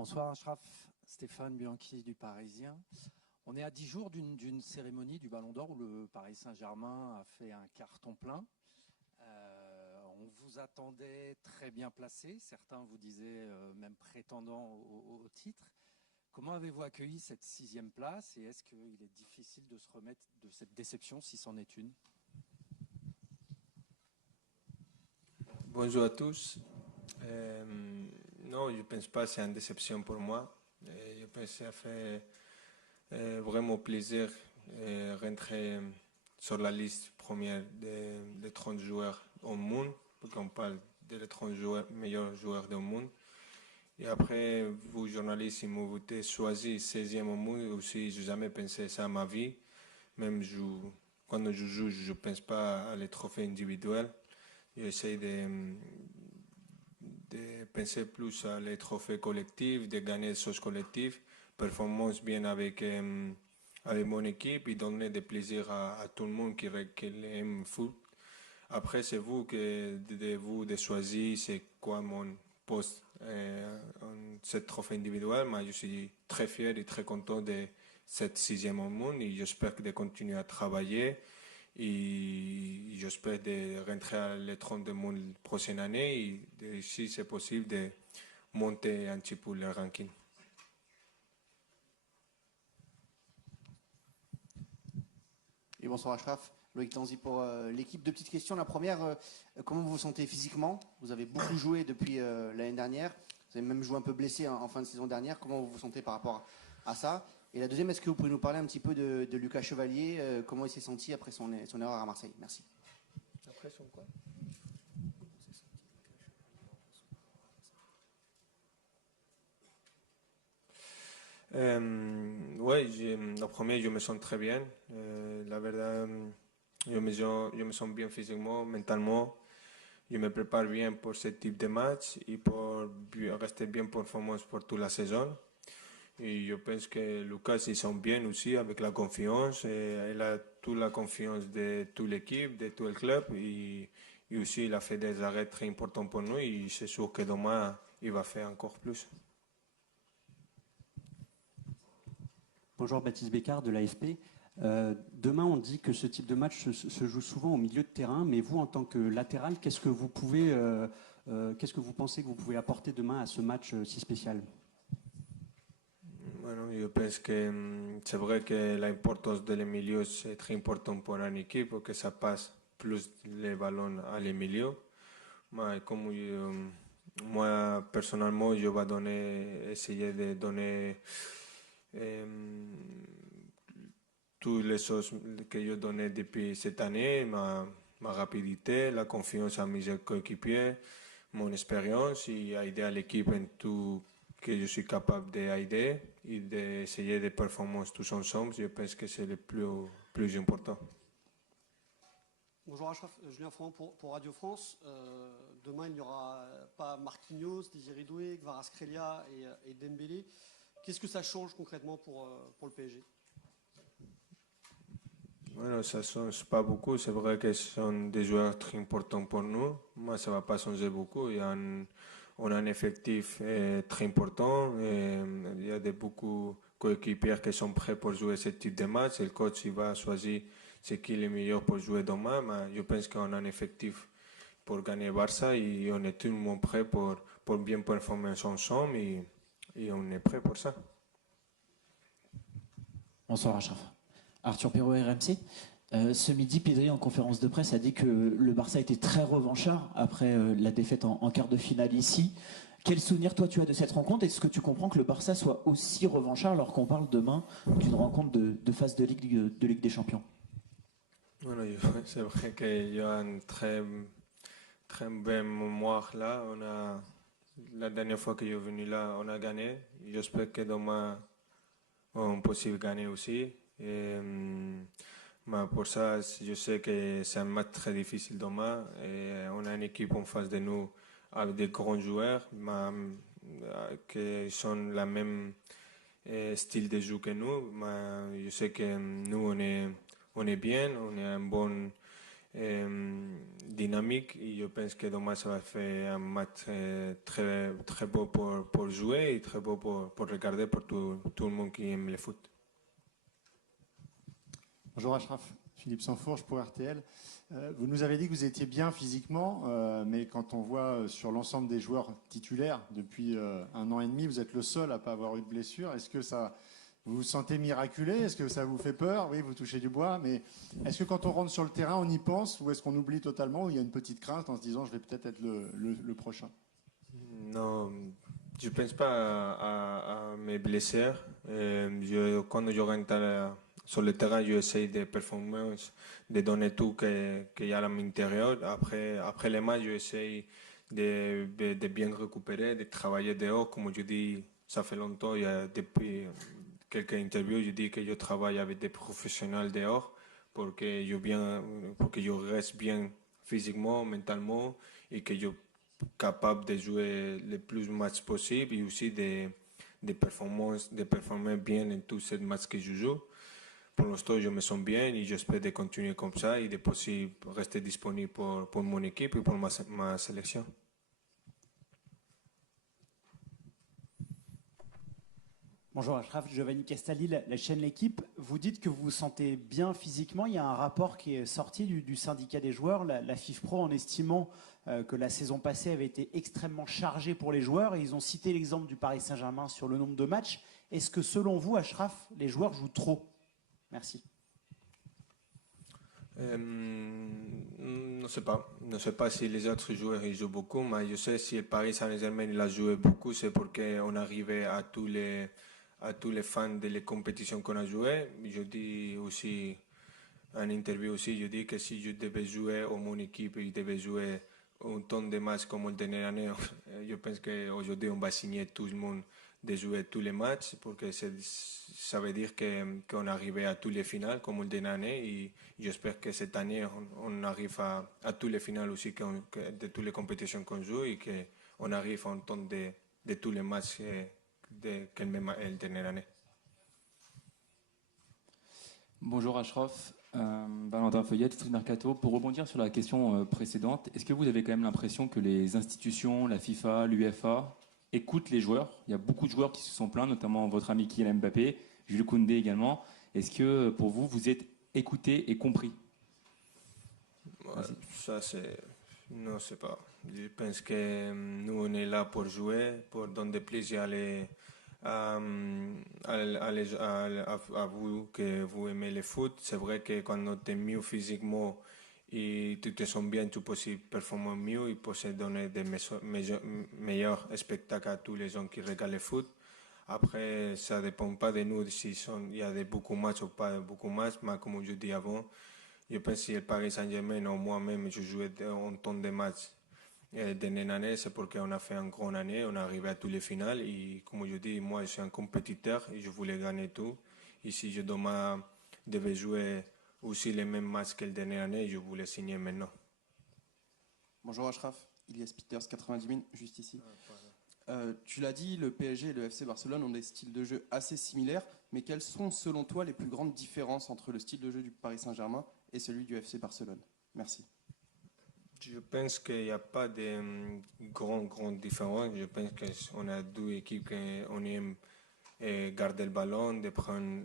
Bonsoir Ashraf, Stéphane Bianchi du Parisien. On est à 10 jours d'une cérémonie du Ballon d'Or où le Paris Saint-Germain a fait un carton plein. On vous attendait très bien placé, certains vous disaient même prétendant au titre. Comment avez-vous accueilli cette 6e place et est-ce qu'il est difficile de se remettre de cette déception si c'en est une? Bonjour à tous. Non, je ne pense pas que c'est une déception pour moi. Je pense que ça fait vraiment plaisir de rentrer sur la liste première des 30 joueurs au monde, parce qu'on parle des 30 meilleurs joueurs du monde. Et après, vous, journalistes, si vous avez choisi 16e au monde, aussi, je n'ai jamais pensé ça à ma vie. Même quand je joue, je ne pense pas à les trophées individuels. J'essaie de penser plus à les trophées collectifs, de gagner des choses collectives, performance bien avec mon équipe et donner du plaisir à tout le monde qui aime le foot. Après, c'est vous de choisir c'est quoi mon poste en cette trophée individuelle. Mais je suis très fier et très content de cette 6e au monde et j'espère de continuer à travailler et j'espère de rentrer à l'étron de monde la prochaine année et si c'est possible de monter un petit peu le ranking. Et bonsoir Ashraf, Loïc Tanzi pour l'équipe. Deux petites questions. La première, comment vous vous sentez physiquement? Vous avez beaucoup joué depuis l'année dernière. Vous avez même joué un peu blessé en fin de saison dernière. Comment vous vous sentez par rapport à ça? Et la deuxième, est-ce que vous pouvez nous parler un petit peu de Lucas Chevalier? Comment il s'est senti après son erreur à Marseille? Merci. Après son quoi? Ouais, le premier, je me sens très bien. La verdad, je me sens bien physiquement, mentalement. Je me prépare bien pour ce type de match et pour rester bien performance pour toute la saison. Et je pense que Lucas, il sent bien aussi avec la confiance. Il a toute la confiance de toute l'équipe, de tout le club. Et aussi, il a fait des arrêts très importants pour nous. Et c'est sûr que demain, il va faire encore plus. Bonjour, Baptiste Bécard de l'AFP. Demain, on dit que ce type de match se joue souvent au milieu de terrain, mais vous, en tant que latéral, qu'est-ce que vous pensez que vous pouvez apporter demain à ce match si spécial? Bueno, yo pienso que c'est vrai que l'importance de milieu c'est très important pour une équipe parce que ça passe plus les ballons à milieu. Mais comme moi personnellement, je vais essayer de donner toutes les choses que je donnais depuis cette année, ma rapidité, la confiance à mes coéquipiers, mon expérience et aider à l'équipe en tout que je suis capable d'aider et d'essayer des performances tous ensemble. Je pense que c'est le plus important. Bonjour Achraf, Julien Froment pour Radio France. Demain, il n'y aura pas Marquinhos, Désiré Doué, Kvaratskhelia et Dembélé. Qu'est-ce que ça change concrètement pour le PSG? Bueno, ça ne change pas beaucoup. C'est vrai que ce sont des joueurs très importants pour nous. Moi, ça ne va pas changer beaucoup. On a un effectif très important. Il y a beaucoup de coéquipiers qui sont prêts pour jouer ce type de match. Et le coach il va choisir ce qui est le meilleur pour jouer demain. Mais je pense qu'on a un effectif pour gagner Barça et on est tout le monde prêt pour bien performer ensemble et on est prêt pour ça. Bonsoir Achraf. Arthur Perrault, RMC. Ce midi, Pedri, en conférence de presse, a dit que le Barça était très revanchard après la défaite en quart de finale ici. Quel souvenir, toi, tu as de cette rencontre? Est-ce que tu comprends que le Barça soit aussi revanchard alors qu'on parle demain d'une rencontre de phase de Ligue des Champions? Bueno, c'est vrai qu'il y a une très belle mémoire là. La dernière fois que je suis venu là, on a gagné. J'espère que demain, on peut gagner aussi. Mais pour ça, je sais que c'est un match très difficile demain. Et on a une équipe en face de nous avec des grands joueurs qui sont le même style de jeu que nous. Mais je sais que nous, on est bien, on est un bon dynamique. Et je pense que demain, ça va faire un match très, très beau pour jouer et très beau pour regarder pour tout le monde qui aime le foot. Bonjour Achraf, Philippe Sansfourche pour RTL. Vous nous avez dit que vous étiez bien physiquement, mais quand on voit sur l'ensemble des joueurs titulaires depuis 1 an et demi, vous êtes le seul à ne pas avoir eu de blessure. Est-ce que vous vous sentez miraculé? Est-ce que ça vous fait peur? Oui, vous touchez du bois, mais est-ce que quand on rentre sur le terrain, on y pense, ou est-ce qu'on oublie totalement, ou il y a une petite crainte en se disant je vais peut-être être le prochain? Non, je ne pense pas à mes blessures. Quand je rentre sur le terrain, j'essaie de performance, de donner tout qu'il y a à l'intérieur. Après les matchs, j'essaie de bien récupérer, de travailler dehors. Comme je dis, ça fait longtemps, depuis quelques interviews, je dis que je travaille avec des professionnels dehors pour que je reste bien physiquement, mentalement et que je sois capable de jouer le plus de matchs possible et aussi de performer bien en tous ces matchs que je joue. Pour l'instant, je me sens bien et j'espère de continuer comme ça et de possible rester disponible pour mon équipe et pour ma sélection. Bonjour Achraf, Giovanni Castaldi, la chaîne L'Équipe. Vous dites que vous vous sentez bien physiquement. Il y a un rapport qui est sorti du syndicat des joueurs, la FIFPro, en estimant que la saison passée avait été extrêmement chargée pour les joueurs. Et ils ont cité l'exemple du Paris Saint-Germain sur le nombre de matchs. Est-ce que selon vous, Achraf, les joueurs jouent trop? Merci. Ne sais pas. Je ne sais pas si les autres joueurs ils jouent beaucoup, mais je sais si le Paris Saint-Germain il a joué beaucoup, c'est parce qu'on arrivait à tous les fans de les compétitions qu'on a jouées. Je dis aussi, en interview aussi, je dis que si je devais jouer au mon équipe, je devais jouer un ton de matchs comme le dernier année, je pense qu'aujourd'hui on va signer tout le monde de jouer tous les matchs, parce que ça veut dire qu'on arrive à tous les finales comme le dernier année, et j'espère que cette année on arrive à tous les finales aussi de toutes les compétitions qu'on joue et qu'on arrive à un temps de tous les matchs que le dernier année. Bonjour Achraf, Valentin Feuillette, Foot Mercato. Pour rebondir sur la question précédente, est-ce que vous avez quand même l'impression que les institutions, la FIFA, l'UEFA écoutent les joueurs? Il y a beaucoup de joueurs qui se sont plaints, notamment votre ami Kylian Mbappé, Jules Koundé également. Est-ce que pour vous, vous êtes écoutés et compris? Ça, non, c'est pas. Je pense que nous, on est là pour jouer, pour donner plaisir à vous que vous aimez le foot. C'est vrai que quand tu es mieux physiquement et tu te sens bien, tu peux aussi performer mieux et peux donner des meilleurs spectacles à tous les gens qui regardent le foot. Après, ça ne dépend pas de nous s'il y a beaucoup de matchs ou pas beaucoup de matchs, mais comme je dis avant, je pense que le Paris Saint-Germain ou moi-même, je jouais un ton de matchs dernière année, c'est parce qu'on a fait une grande année, on est arrivé à toutes les finales et comme je dis, moi je suis un compétiteur et je voulais gagner tout. Et si je demain devais jouer aussi les mêmes matchs que la dernière année, je voulais signer maintenant. Bonjour Achraf, Ilias Peters, 90 000, juste ici. Tu l'as dit, le PSG et le FC Barcelone ont des styles de jeu assez similaires, mais quelles sont selon toi les plus grandes différences entre le style de jeu du Paris Saint-Germain et celui du FC Barcelone? Merci. Je pense qu'il n'y a pas de grandes différences. Je pense qu'on a deux équipes qui aime garder le ballon, de prendre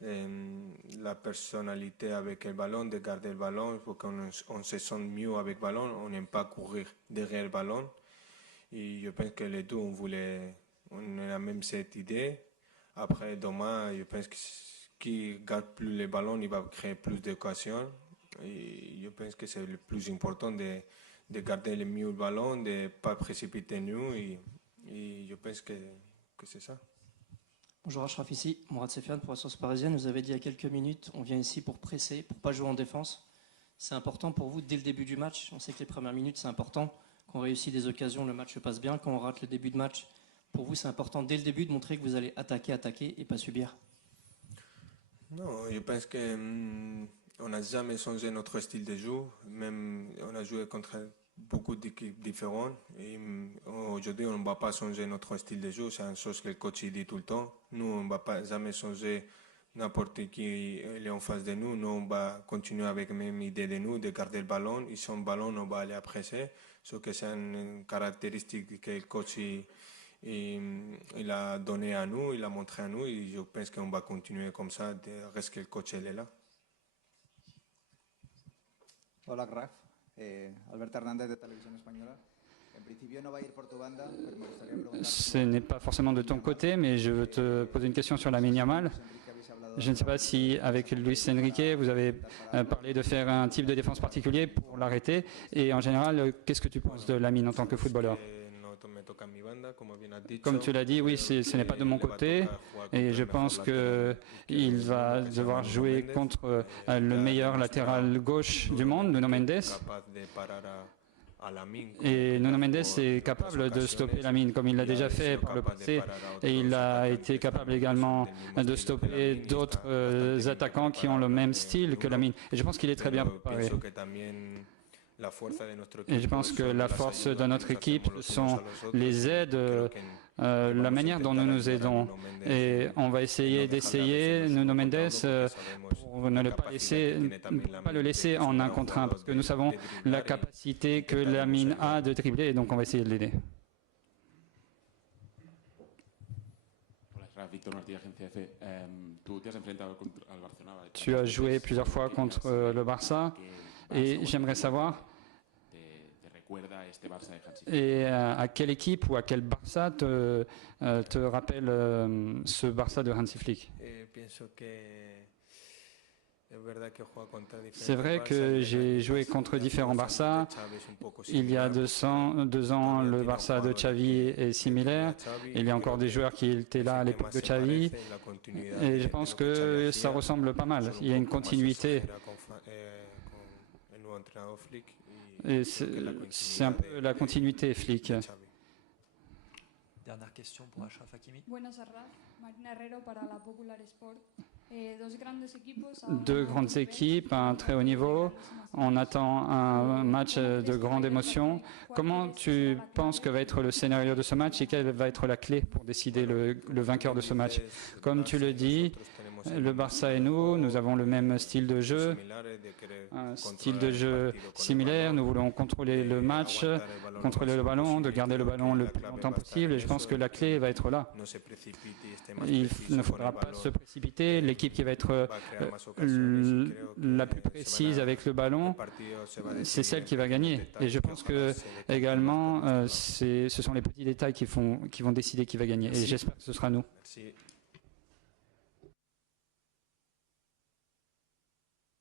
la personnalité avec le ballon, de garder le ballon pour qu'on se sente mieux avec le ballon. On n'aime pas courir derrière le ballon. Et je pense que les deux, on a même cette idée. Après, demain, je pense que qui garde plus le ballon, il va créer plus d'occasions. Et je pense que c'est le plus important de garder le mieux le ballon, de ne pas précipiter nous. Et je pense que c'est ça. Bonjour Achraf, ici Mourad Sefiane pour la Source Parisienne. Vous avez dit il y a quelques minutes, on vient ici pour presser, pour ne pas jouer en défense. C'est important pour vous dès le début du match. On sait que les premières minutes, c'est important. Qu'on réussit des occasions, le match se passe bien. Quand on rate le début de match, pour vous, c'est important dès le début de montrer que vous allez attaquer et pas subir. Non, je pense qu'on n'a jamais changé notre style de jeu. Même on a joué contre beaucoup d'équipes différentes. Et aujourd'hui, on ne va pas changer notre style de jeu. C'est une chose que le coach dit tout le temps. Nous, on ne va pas jamais changer n'importe qui est en face de nous, nous on va continuer avec la même idée de nous, de garder le ballon. Et son ballon, on va aller presser. Ce que c'est une caractéristique que le coach il a donné à nous, il a montré à nous. Et je pense qu'on va continuer comme ça, reste que le coach est là. Hola, Raf. Albert Hernández de Televisión Española. En principio no va a ir por tu banda, pero me gustaría preguntar. Ce n'est pas forcément de ton côté, mais je veux te poser une question sur Lamine Yamal. Je ne sais pas si avec Luis Enrique, vous avez parlé de faire un type de défense particulier pour l'arrêter. Et en général, qu'est-ce que tu penses de Lamine en tant que footballeur? Comme tu l'as dit, oui, ce n'est pas de mon côté. Et je pense qu'il va devoir jouer contre le meilleur latéral gauche du monde, Nuno Mendes. Et Nuno Mendes est capable de stopper Lamine, comme il l'a déjà fait par le passé. Et il a été capable également de stopper d'autres attaquants qui ont le même style que Lamine. Et je pense qu'il est très bien préparé. Et je pense que la force de notre équipe sont les aides, la manière dont nous nous aidons. Et on va essayer Nuno Mendes pour ne pas le laisser en 1 contre 1, parce que nous savons la capacité que Lamine a de dribbler, et donc on va essayer de l'aider. Tu as joué plusieurs fois contre le Barça. Et j'aimerais savoir à quelle équipe ou à quel Barça te rappelle ce Barça de Hansi Flick? C'est vrai que j'ai joué contre différents Barça. Il y a 2 ans, le Barça de Xavi est similaire. Il y a encore des joueurs qui étaient là à l'époque de Xavi. Et je pense que ça ressemble pas mal. Il y a une continuité. Et c'est un peu la continuité, Flick. Dernière question pour Achraf Hakimi. Buenas, Arraf. Marina Herrero para la Popular Sport. 2 grandes équipes, à un très haut niveau. On attend un match de grande émotion. Comment tu penses que va être le scénario de ce match et quelle va être la clé pour décider le vainqueur de ce match? Comme tu le dis, le Barça et nous avons le même style de jeu, un style de jeu similaire. Nous voulons contrôler le match, contrôler le ballon, de garder le ballon le plus longtemps possible. Et je pense que la clé va être là. Il ne faudra pas se précipiter. L'équipe qui va être la plus précise avec le ballon, c'est celle qui va gagner. Et je pense que également, ce sont les petits détails qui vont décider qui va gagner. Et j'espère que ce sera nous.